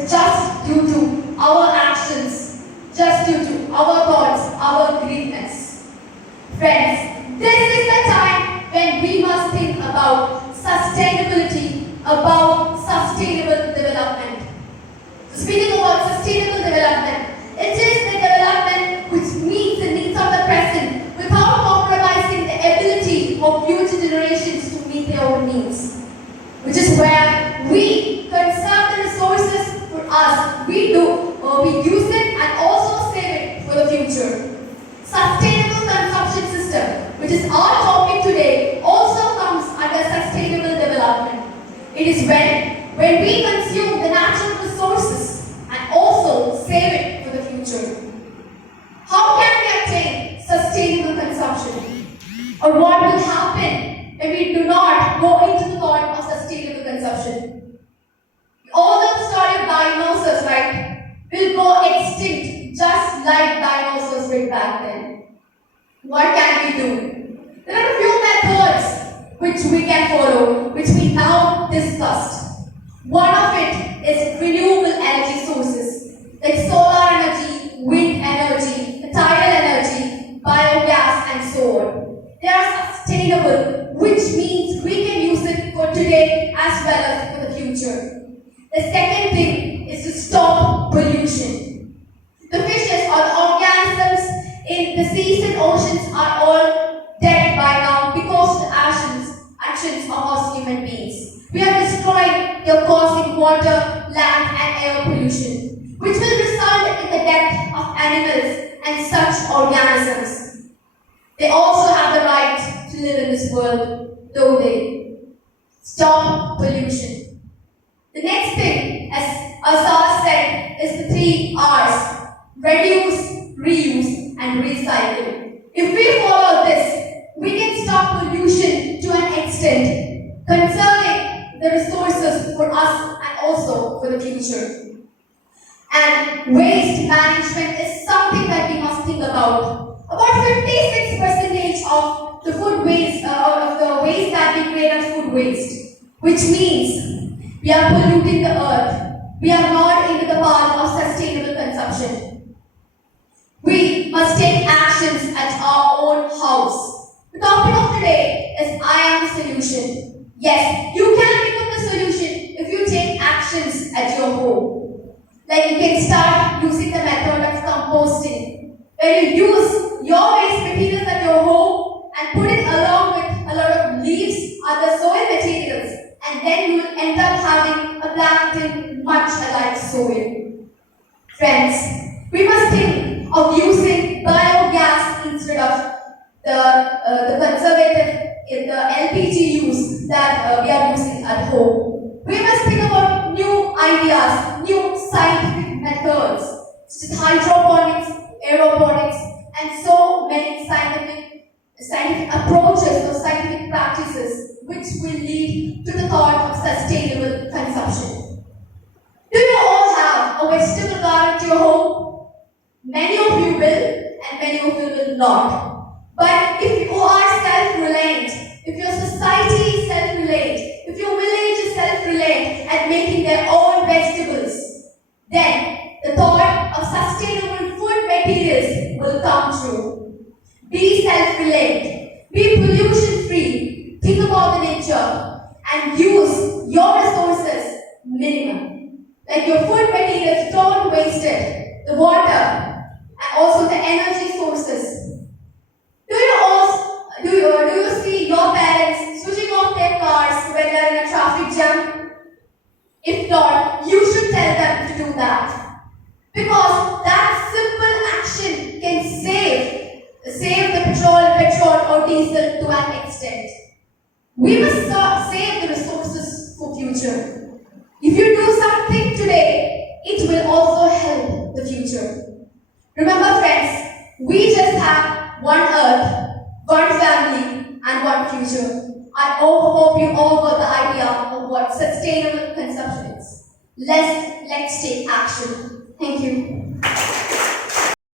is just due to our actions, just due to our thoughts, our greediness. Friends, this is the time when we must think about sustainability, about sustainable development. Speaking about sustainable development, it is the development which meets the needs of the present without compromising the ability of future generations to meet their own needs. Which is where we conserve the resources for us. We use it and also save it for the future. Sustainable consumption system, which is our topic today, also comes under sustainable development. It is when we consume the natural resources and also save it for the future. How can we attain sustainable consumption? Or what will happen when we do not go into the thought of sustainable consumption? All the story of dinosaurs, right, will go extinct just like dinosaurs did back then. What can we do? There are a few methods which we can follow, which we now discussed. One of it is renewable energy sources like solar energy, wind energy, tidal energy, biogas, and so on. They are sustainable, which means we can use it for today as well as for the future. The second thing is to stop pollution. The fishes or the organisms in the seas and oceans are all dead by now because of the actions of us human beings. We are destroying, they are causing water, land, and air pollution, which will result in the death of animals and such organisms. They also have the right to live in this world, don't they? Stop pollution. The next thing, as Azar said, is the 3 R's: reduce, reuse, and recycle. If we follow this, we can stop pollution to an extent, conserving the resources for us and also for the future. And waste management is something that we must think about. About 56% of the food waste, of the waste that we create as food waste, which means we are polluting the earth. We are not into the path of sustainable consumption. We must take actions at our own house. The topic of today is I am the solution. Yes, you can become the solution if you take actions at your home. Like you can start using the method of composting, where you use your waste materials at your home and put it along with a lot of leaves, other soil materials, and then you will end up having a plankton much alike soil. Friends, we must think of using biogas instead of the conservative, the LPG use that we are using at home. We must think about new ideas, new scientific methods, such as hydroponics, aeroponics, and so many scientific approaches or scientific practices which will lead to the thought of sustainable consumption. Do you all have a vegetable garden to your home? Many of you will, and many of you will not. But if you are self-reliant, if your society is self-reliant, if your village is self-reliant at making their own vegetables, then the thought of sustainable food materials will come true. Be self-reliant, be pollution-free, think about the nature, and use your resources minimum. Like your food materials, don't waste it, the water, and also the energy sources. Do you see your parents switching off their cars when they're in a traffic jam? If not, you should tell them to do that. Because that simple action can save the petrol or diesel to an extent. We must save the resources for future. If you do something today, it will also help the future. Remember friends, we just have one earth, one family, and one future. I hope you all got the idea of what sustainable consumption is. Let's take action. Thank you.